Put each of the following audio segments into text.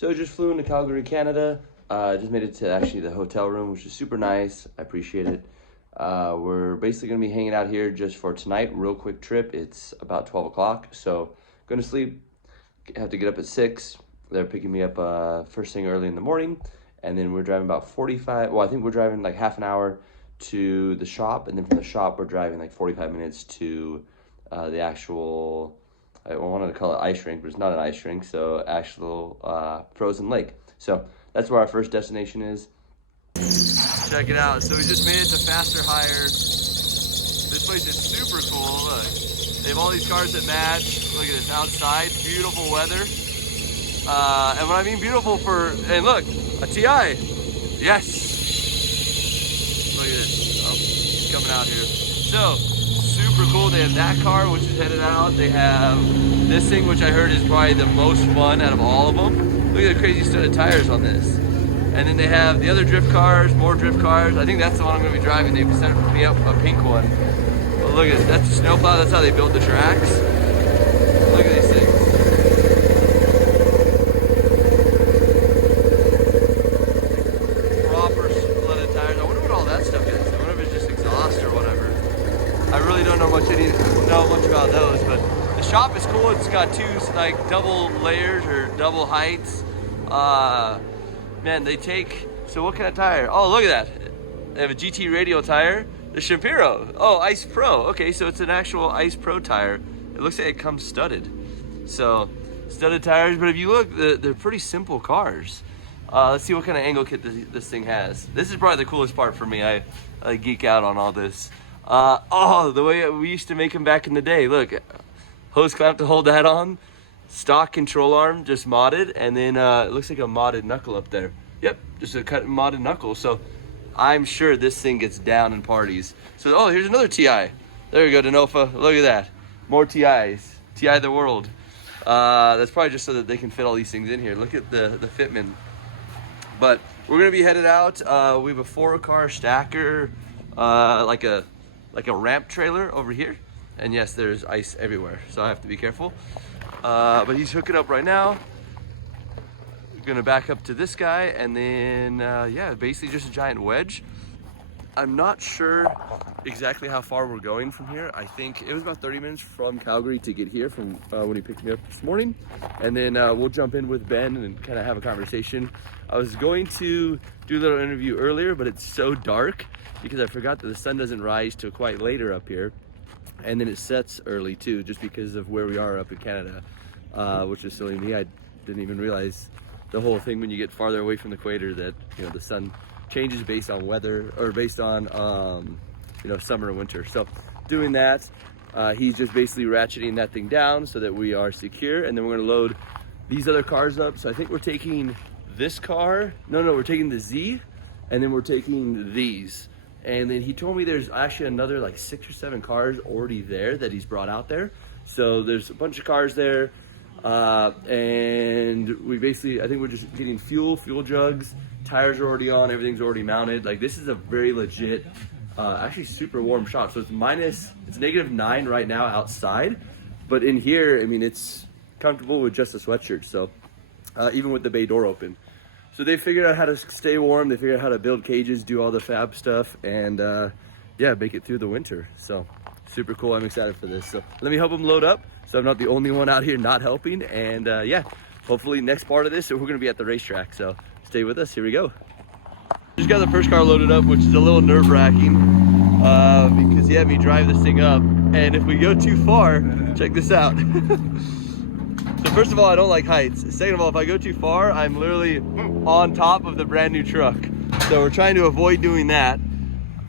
So just flew into Calgary, Canada. Just made it to actually the hotel room, which is super nice. I appreciate it. We're basically gonna be hanging out here just for tonight. Real quick trip. It's about 12 o'clock, so gonna sleep. Have to get up at 6. They're picking me up first thing early in the morning, and then we're driving about 45. Well, I think we're driving like half an hour to the shop, and then from the shop we're driving like 45 minutes to the actual. I wanted to call it ice rink, but it's not an ice rink, so actual frozen lake. So that's where our first destination is. Check it out. So we just made it to Faster Hire. This place is super cool. Look, they have all these cars that match. Look at this outside, beautiful weather. And when I mean beautiful and look, a TI. Yes. Look at this. Oh, he's coming out here. So, super cool. They have that car, which is headed out. They have this thing, which I heard is probably the most fun out of all of them. Look at the crazy studded tires on this. And then they have the other drift cars, more drift cars. I think that's the one I'm going to be driving. They sent me up a pink one. But look at this. That's a snowplow. That's how they built the tracks. Look at these things. Proper studded tires. I wonder what all that stuff is. I wonder if it's just exhaust or whatever. I really don't know much about those, but the shop is cool. It's got two like double layers or double heights. Man, they take, so what kind of tire? Oh, look at that. They have a GT radial tire. The Shapiro. Oh, Ice Pro. Okay, so it's an actual Ice Pro tire. It looks like it comes studded. So, studded tires, but if you look, they're pretty simple cars. Let's see what kind of angle kit this thing has. This is probably the coolest part for me. I geek out on all this. Oh, the way we used to make them back in the day. Look, hose clamp to hold that on. Stock control arm, just modded, and then it looks like a modded knuckle up there. Yep, just a modded knuckle. So I'm sure this thing gets down in parties. So, oh, here's another TI. There we go, Denofa. Look at that. More TIs. TI the world. That's probably just so that they can fit all these things in here. Look at the fitment. But we're gonna be headed out. We have a 4-car stacker, like a ramp trailer over here. And yes, there's ice everywhere, so I have to be careful. But he's hooking up right now. We're gonna back up to this guy, and then yeah, basically just a giant wedge. I'm not sure exactly how far we're going from here. I think it was about 30 minutes from Calgary to get here from when he picked me up this morning. And then we'll jump in with Ben and kind of have a conversation. I was going to do a little interview earlier, but it's so dark because I forgot that the sun doesn't rise till quite later up here. And then it sets early too, just because of where we are up in Canada, which is silly to me. I didn't even realize the whole thing when you get farther away from the equator that, you know, the sun changes based on weather, or based on you know, summer and winter. So doing that, he's just basically ratcheting that thing down so that we are secure, and then we're gonna load these other cars up. So I think we're taking this car. No, we're taking the Z, and then we're taking these. And then he told me there's actually another like 6 or 7 cars already there that he's brought out there. So there's a bunch of cars there. And we basically, I think we're just getting fuel jugs, tires are already on, everything's already mounted. Like, this is a very legit, actually super warm shop. So it's -9 right now outside. But in here, I mean, it's comfortable with just a sweatshirt. So even with the bay door open. So they figured out how to stay warm. They figured out how to build cages, do all the fab stuff, and yeah, make it through the winter. So super cool. I'm excited for this. So let me help them load up, so I'm not the only one out here not helping. And yeah, hopefully next part of this, we're going to be at the racetrack. So stay with us. Here we go. Just got the first car loaded up, which is a little nerve-wracking because he had me drive this thing up. And if we go too far, check this out. So first of all, I don't like heights. Second of all, if I go too far, I'm literally on top of the brand new truck. So we're trying to avoid doing that.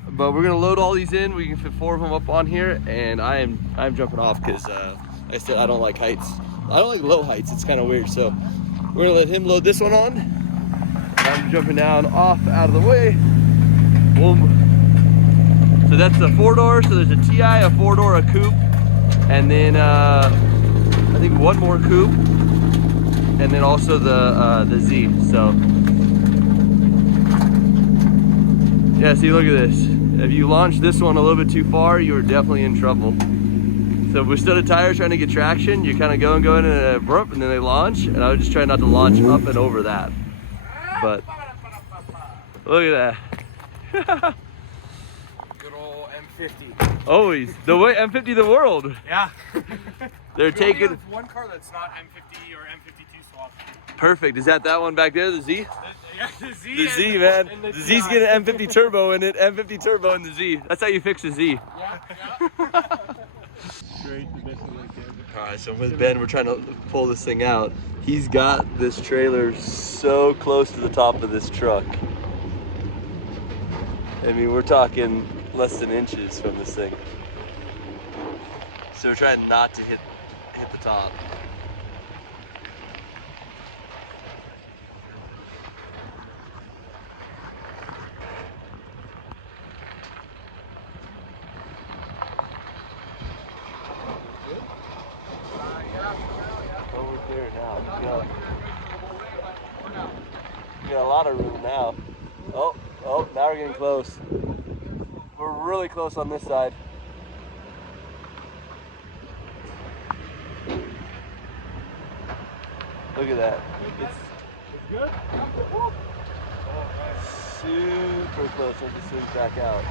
But we're gonna load all these in. We can fit 4 of them up on here, and I'm jumping off because I said I don't like heights. I don't like low heights. It's kind of weird. So we're gonna let him load this one on. I'm jumping down off out of the way. Boom. So that's the 4-door. So there's a TI, a 4-door, a coupe, and then I think one more coupe, and then also the Z. So yeah, see, look at this. If you launch this one a little bit too far, you are definitely in trouble. So we're still a tire trying to get traction. You're kind of going in a burp, and then they launch. And I was just trying not to launch up and over that. But look at that. Good old M50. Always the way M50 the world. Yeah. They're taking one car that's not M50 or M52 swap. perfect. Is that one back there? The Z? Yeah, the Z. The Z, man. The Z's getting an M50 turbo in it. M50 turbo in the Z. That's how you fix the Z. Yeah. Alright, so with Ben, we're trying to pull this thing out. He's got this trailer so close to the top of this truck. I mean, we're talking less than inches from this thing. So we're trying not to hit the top. Over there now. We got a lot of room now. Oh, now we're getting close. We're really close on this side. Look at that. It's good. Super close. Let the swing back out.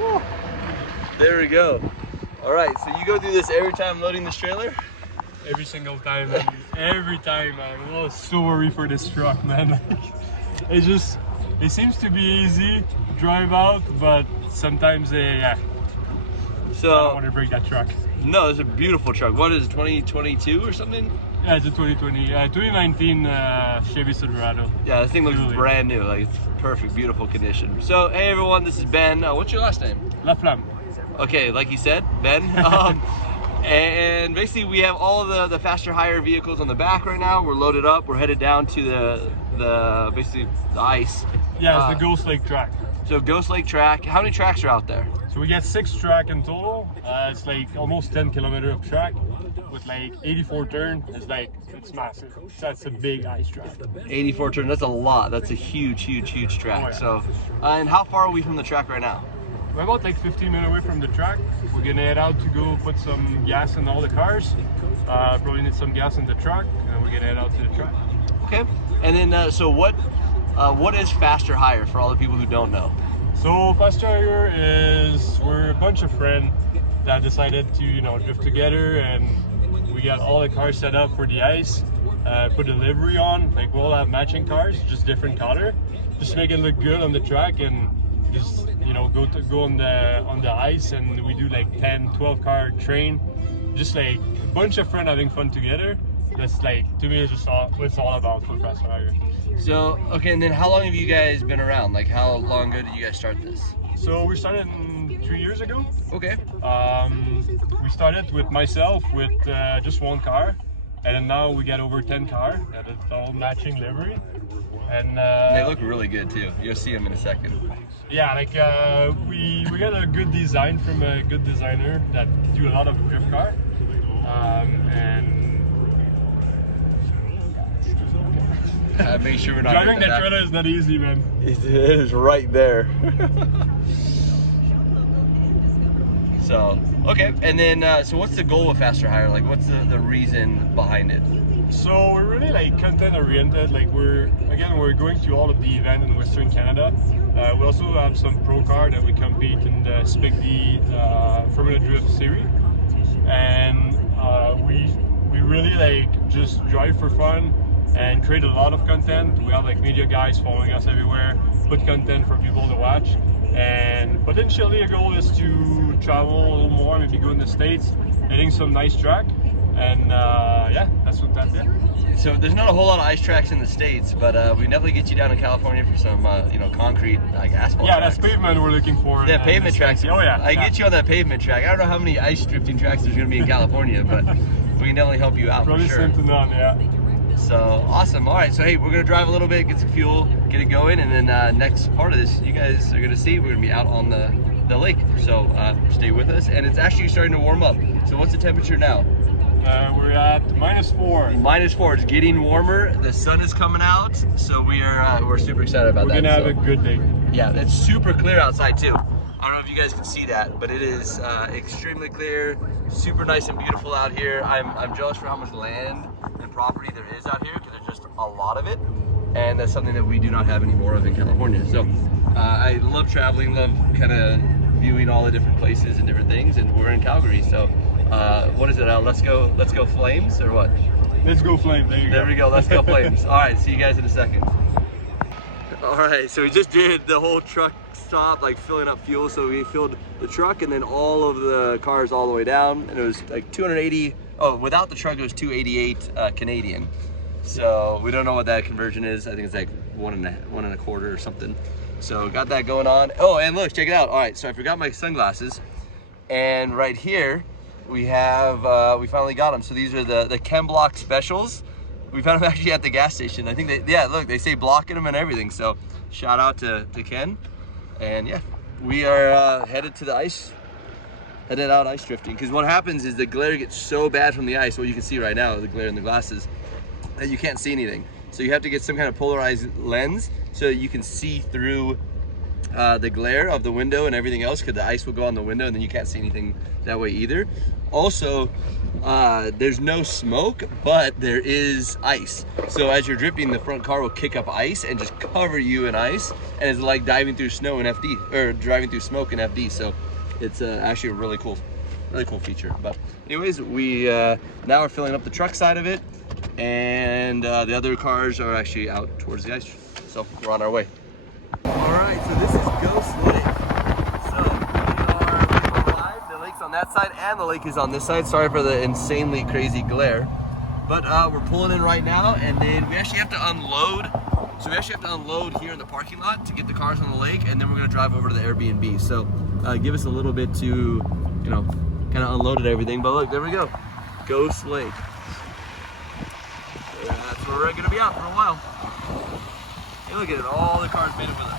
Woo. There we go. All right, so you go through this every time loading this trailer? Every single time, man. Every time, man. I was so worried for this truck, man. It seems to be easy drive out, but sometimes I don't want to break that truck. No, it's a beautiful truck. What is it, 2022 or something? Yeah, it's a 2019 Chevy Silverado. Yeah, this thing looks brand new. Like, it's perfect, beautiful condition. So, hey everyone, this is Ben. What's your last name? La Flamme. Okay, like you said, Ben. And basically we have all of the faster hire vehicles on the back right now. We're loaded up. We're headed down to the basically the ice. Yeah, it's the Ghost Lake track. So Ghost Lake track. How many tracks are out there? So we get 6 track in total. It's like almost 10 kilometers of track with like 84 turn. It's massive. That's a big ice track. 84 turn. That's a lot. That's a huge track. Oh, yeah. So, and how far are we from the track right now? We're about like 15 minutes away from the track. We're gonna head out to go put some gas in all the cars. Probably need some gas in the truck, and we're gonna head out to the track. Okay. And then, so what is faster hire for all the people who don't know? So faster hire is we're a bunch of friends that decided to drift together, and we got all the cars set up for the ice. Put a livery on, like we'll have matching cars, just different color, just make it look good on the track, and just go on the ice, and we do like 10-12 car train, just like a bunch of friends having fun together. That's like, to me, it's just what it's all about for faster hire. So okay, and then how long have you guys been around? Like, how long ago did you guys start this? So we started 3 years ago. Okay. We started with myself with just one car, and then now we got over 10 cars that is all matching livery, and they look really good too. You'll see them in a second. Yeah, like we got a good design from a good designer that do a lot of drift car, and make sure we're not driving the trailer is not easy, man. It is right there. So okay, and then so what's the goal with faster hire? Like, what's the reason behind it? So we're really like content oriented. Like we're going to all of the events in Western Canada. We also have some pro car that we compete in the SPIC-D Formula Drift series, and we really like just drive for fun and create a lot of content. We have like media guys following us everywhere, put content for people to watch, and potentially a goal is to travel a little more, maybe go in the States, hitting some nice track, and yeah, that's it. So there's not a whole lot of ice tracks in the States, but we can definitely get you down in California for some concrete, like asphalt tracks. That's pavement we're looking for. Yeah, pavement tracks. Oh yeah. I get you on that pavement track. I don't know how many ice drifting tracks there's going to be in California, but we can definitely help you out. Probably for sure. to none, yeah. So awesome. All right, so hey, we're gonna drive a little bit, get some fuel, get it going, and then next part of this, you guys are gonna see we're gonna be out on the lake. So stay with us, and it's actually starting to warm up. So what's the temperature now? We're at -4. -4. It's getting warmer. The sun is coming out, so we're super excited about that. We're gonna have a good day. Yeah, it's super clear outside too. I don't know if you guys can see that, but it is extremely clear, super nice and beautiful out here. I'm jealous for how much land and property there is out here because there's just a lot of it, and that's something that we do not have any more of in California. So I love traveling, love kind of viewing all the different places and different things, and we're in Calgary. So what is it? Let's go Flames or what? Let's go Flames. There we go. Let's go Flames. All right, see you guys in a second. All right, so we just did the whole truck stop, like filling up fuel. So we filled the truck and then all of the cars all the way down, and it was like 280. Oh, without the truck, it was 288 Canadian. So we don't know what that conversion is. I think it's like one and a quarter or something. So got that going on. Oh, and look, check it out. All right, so I forgot my sunglasses, and right here we have we finally got them. So these are the Chem Block specials. We found them actually at the gas station. I think yeah, look, they say blocking them and everything. So shout out to Ken. And yeah, we are headed out ice drifting. Because what happens is the glare gets so bad from the ice, what you can see right now, the glare in the glasses, that you can't see anything. So you have to get some kind of polarized lens so you can see through the glare of the window and everything else, because the ice will go on the window and then you can't see anything that way either. Also, there's no smoke, but there is ice. So as you're drifting, the front car will kick up ice and just cover you in ice, and it's like diving through snow in FD, or driving through smoke in FD. So it's actually a really cool feature. But anyways, we now are filling up the truck side of it, and the other cars are actually out towards the ice. So we're on our way. All right, so this is Ghost Lake. On that side, and the lake is on this side. Sorry for the insanely crazy glare, but we're pulling in right now, and then we actually have to unload. So we actually have to unload here in the parking lot to get the cars on the lake, and then we're gonna drive over to the Airbnb. So give us a little bit to, you know, kind of unload it, everything. But look, there we go, Ghost Lake. That's where we're gonna be out for a while. Hey, look at it, all the cars made it with us.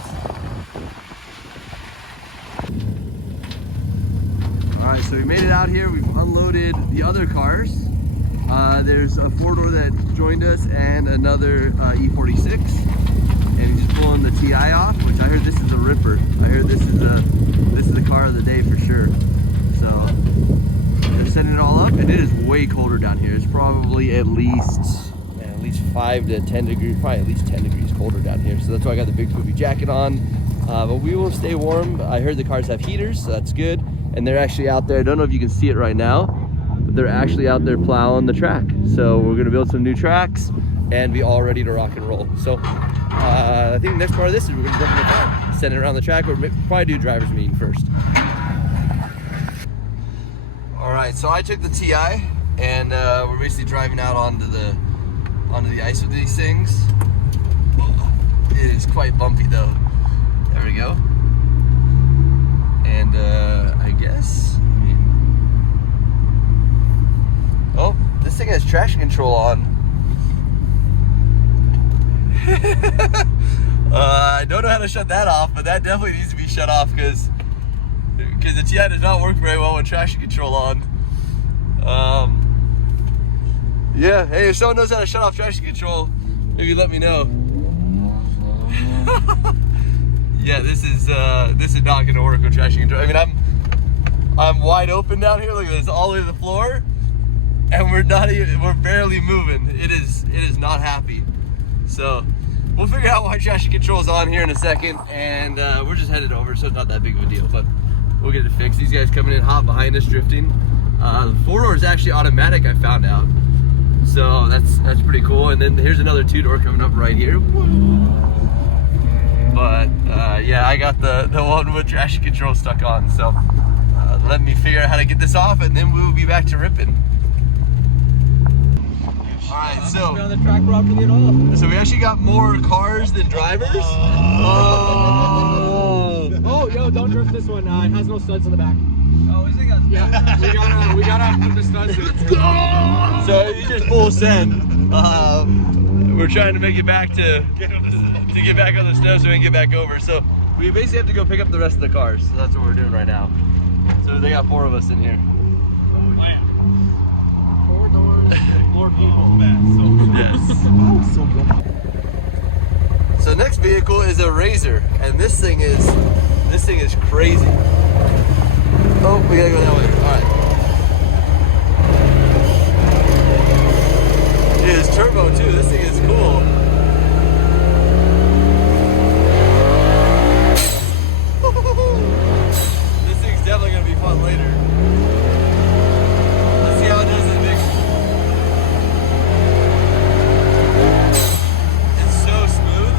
All right, so we made it out here. We've unloaded the other cars. There's a 4-door that joined us and another E46. And he's just pulling the TI off, which I heard this is a ripper. I heard this is the car of the day for sure. So they're setting it all up, and it is way colder down here. It's probably at least 5 to 10 degrees, probably at least 10 degrees colder down here. So that's why I got the big poofy jacket on. But we will stay warm. I heard the cars have heaters, so that's good. And they're actually out there. I don't know if you can see it right now, but they're actually out there plowing the track. So we're gonna build some new tracks and be all ready to rock and roll. So I think the next part of this is we're gonna jump in the car, send it around the track. We'll probably do driver's meeting first. All right, so I took the TI, and we're basically driving out onto the ice with these things. It is quite bumpy though. There we go. And I guess, oh, this thing has traction control on. I don't know how to shut that off, but that definitely needs to be shut off because the TI does not work very well with traction control on. Yeah, hey, if someone knows how to shut off traction control, maybe let me know. Yeah, this is not gonna work with traction control. I mean, I'm wide open down here. Look at this, all the way to the floor, and we're barely moving. It is not happy. So we'll figure out why traction control is on here in a second, and we're just headed over, so it's not that big of a deal. But we'll get it fixed. These guys coming in hot behind us drifting. The 4-door is actually automatic, I found out. So that's pretty cool. And then here's another 2-door coming up right here. But yeah, I got the one with traction control stuck on. So let me figure out how to get this off, and then we'll be back to ripping. All right, so on the track properly at all. So we actually got more cars than drivers. Oh, yo, don't drift this one. It has no studs in the back. Oh, is it? Yeah, we gotta put the studs in. Let's go! So you just full send. We're trying to make it back to get back on the snow so we can get back over. So we basically have to go pick up the rest of the cars. So that's what we're doing right now. So they got 4 of us in here. 4 doors, Lord people. Yes. So good. So next vehicle is a Razor, and this thing is crazy. Oh, we gotta go that way. Alright. It is turbo too. This thing is cool. This thing's definitely gonna be fun later. Let's see how it does in the mix. It's so smooth.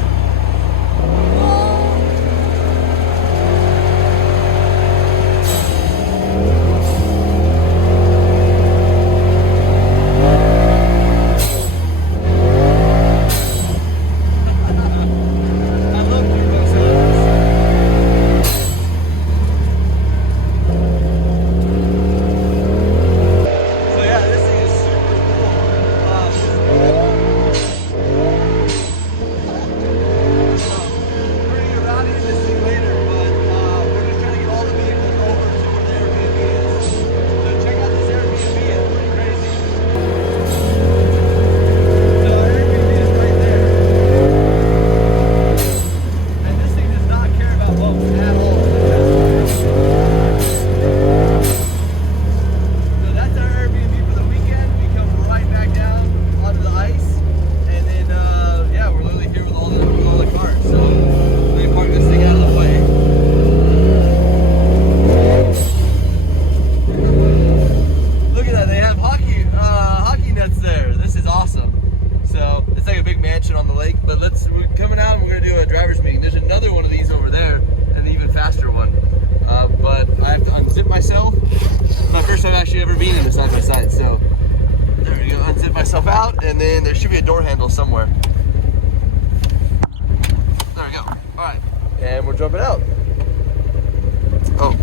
On the lake, but we're coming out and we're gonna do a driver's meeting. There's another one of these over there, and an even faster one. But I have to unzip myself. It's my first time actually ever being in a side by side, so there we go. Unzip myself out, and then there should be a door handle somewhere. There we go. All right, and we're jumping out. Oh,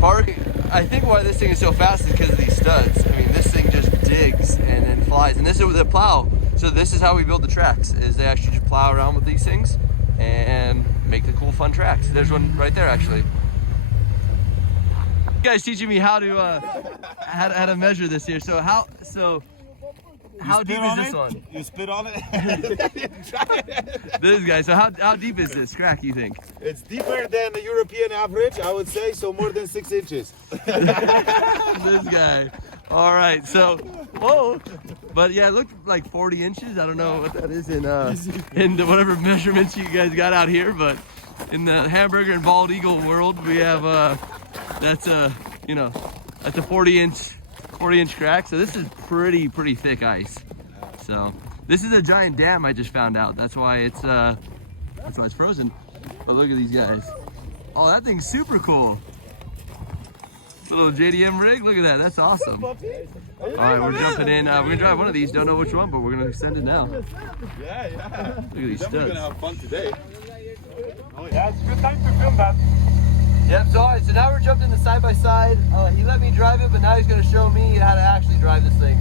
park. I think why this thing is so fast is because of these studs. I mean, this thing just digs and then flies, and this is with a plow. So this is how we build the tracks, is they actually just plow around with these things and make the cool, fun tracks. There's one right there, actually. You guys teaching me how to measure this here. So how deep is this one? You spit on it? This guy, so how deep is this crack, you think? It's deeper than the European average, I would say, so more than 6 inches. This guy. All right, so, whoa. But yeah, it looked like 40 inches. I don't know what that is in the whatever measurements you guys got out here, but in the hamburger and bald eagle world, we have, that's a 40 inch crack. So this is pretty thick ice. So this is a giant dam I just found out. That's why it's frozen. But look at these guys. Oh, that thing's super cool. Little JDM rig, look at that, that's awesome. All right, we're jumping in. We're gonna drive one of these, don't know which one, but we're gonna send it now. Yeah. Look at these studs. We're gonna have fun today. Oh yeah, it's a good time to film that. Yep, so all right, so now we're jumped in the side-by-side. He let me drive it, but now he's gonna show me how to actually drive this thing.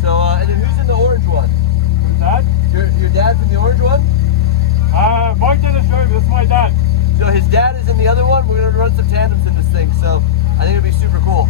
So, and then who's in the orange one? Who's that? Your dad's in the orange one? Mark didn't show me, that's my dad. So his dad is in the other one. We're gonna run some tandems in this thing, so I think it'll be super cool.